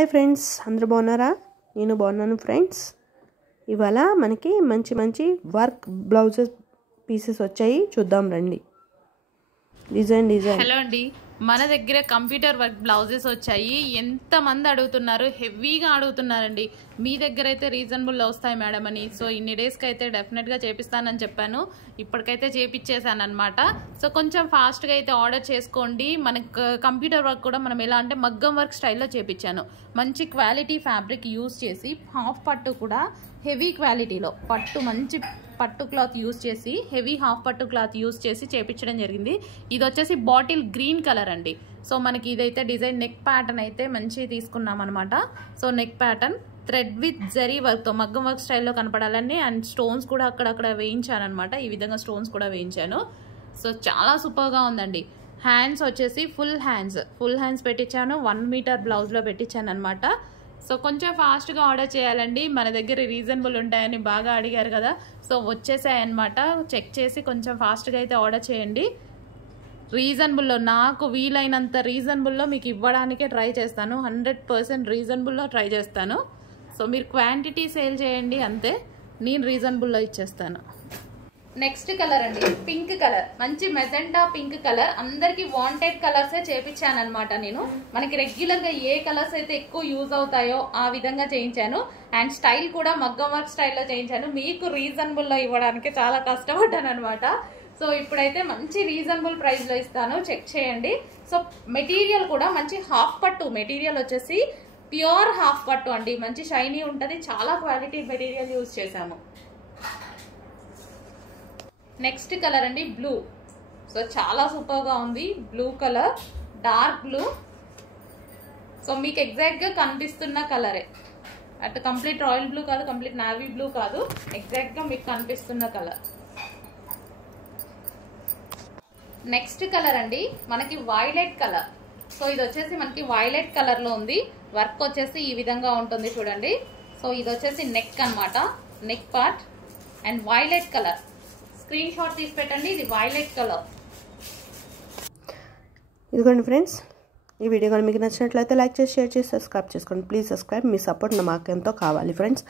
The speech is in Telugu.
హాయ్ ఫ్రెండ్స్, అందరూ బాగున్నారా? నేను బాగున్నాను ఫ్రెండ్స్. ఇవాళ మనకి మంచి మంచి వర్క్ బ్లౌజెస్ పీసెస్ వచ్చాయి, చూద్దాం రండి. డిజైన్ హలో అండి, మన దగ్గర కంప్యూటర్ వర్క్ బ్లౌజెస్ వచ్చాయి. ఎంతమంది అడుగుతున్నారు, హెవీగా అడుగుతున్నారండి. మీ దగ్గర అయితే రీజనబుల్లో వస్తాయి మేడం అని. సో ఇన్ని డేస్కి అయితే డెఫినెట్గా చేపిస్తానని చెప్పాను. ఇప్పటికైతే చేపిచ్చేసాను అనమాట. సో కొంచెం ఫాస్ట్గా అయితే ఆర్డర్ చేసుకోండి. మనకు కంప్యూటర్ వర్క్ కూడా మనం ఎలా అంటే మగ్గం వర్క్ స్టైల్లో చేపించాను. మంచి క్వాలిటీ ఫ్యాబ్రిక్ యూజ్ చేసి, హాఫ్ పట్టు కూడా హెవీ క్వాలిటీలో మంచి పట్టు క్లాత్ యూజ్ చేసి, హెవీ హాఫ్ పట్టు క్లాత్ యూజ్ చేసి చేపించడం జరిగింది. ఇది వచ్చేసి బాటిల్ గ్రీన్ కలర్ అండి. సో మనకి ఇదైతే డిజైన్ నెక్ ప్యాటర్న్ అయితే మంచి తీసుకున్నాం అనమాట. So neck pattern thread with zari వర్క్తో మగ్గం వర్క్ స్టైల్లో కనపడాలని, అండ్ స్టోన్స్ కూడా అక్కడక్కడ వేయించాను అనమాట. ఈ విధంగా స్టోన్స్ కూడా వేయించాను. సో చాలా సూపర్గా ఉందండి. హ్యాండ్స్ వచ్చేసి ఫుల్ హ్యాండ్స్ పెట్టించాను. 1 మీటర్ బ్లౌజ్లో పెట్టించాను అనమాట. సో కొంచెం ఫాస్ట్గా ఆర్డర్ చేయాలండి. మన దగ్గర రీజనబుల్ ఉంటాయని బాగా అడిగారు కదా, సో వచ్చేసాయన్నమాట. చెక్ చేసి కొంచెం ఫాస్ట్గా అయితే ఆర్డర్ చేయండి. రీజనబుల్లో, నాకు వీలైనంత రీజనబుల్లో మీకు ఇవ్వడానికే ట్రై చేస్తాను. 100% రీజనబుల్లో ట్రై చేస్తాను. సో మీరు క్వాంటిటీ సేల్ చేయండి అంతే, నేను రీజనబుల్లో ఇచ్చేస్తాను. నెక్స్ట్ కలర్ అండి, పింక్ కలర్. మంచి మెజెంటా పింక్ కలర్. అందరికి వాంటెడ్ కలర్సే చేపించాను అనమాట నేను. మనకి రెగ్యులర్ గా ఏ కలర్స్ అయితే ఎక్కువ యూజ్ అవుతాయో ఆ విధంగా చేయించాను. అండ్ స్టైల్ కూడా మగ్గం వర్క్ స్టైల్లో చేయించాను. మీకు రీజనబుల్ లో ఇవ్వడానికి చాలా కష్టపడ్డాను అనమాట. సో ఇప్పుడైతే మంచి రీజనబుల్ ప్రైస్ లో ఇస్తాను, చెక్ చేయండి. సో మెటీరియల్ కూడా మంచి హాఫ్ పట్టు మెటీరియల్ వచ్చేసి ప్యూర్ హాఫ్ పట్టు అండి. మంచి షైనీ ఉంటుంది, చాలా క్వాలిటీ మెటీరియల్ యూజ్ చేశాము. నెక్స్ట్ కలర్ అండి, బ్లూ. సో చాలా సూపర్గా ఉంది. Blue colour, dark blue. So మీకు ఎగ్జాక్ట్గా కనిపిస్తున్న కలరే. అటు కంప్లీట్ రాయల్ బ్లూ కాదు, కంప్లీట్ నావీ బ్లూ కాదు, ఎగ్జాక్ట్గా మీకు కనిపిస్తున్న కలర్. నెక్స్ట్ కలర్ అండి, మనకి వైలెట్ కలర్. సో ఇది వచ్చేసి మనకి వైలెట్ కలర్లో ఉంది. వర్క్ వచ్చేసి ఈ విధంగా ఉంటుంది చూడండి. సో ఇది వచ్చేసి నెక్ అనమాట, neck part. And violet colour, screen shot తీసి పెట్టండి. ఇది వైలెట్ కలర్. ఇదిగోండి ఫ్రెండ్స్, ఈ వీడియో కానీ మీకు నచ్చినట్లయితే లైక్ చేసి, షేర్ చేసి, సబ్స్క్రైబ్ చేసుకోండి. Please subscribe. మీ సపోర్ట్ మాకు ఎంతో కావాలి ఫ్రెండ్స్.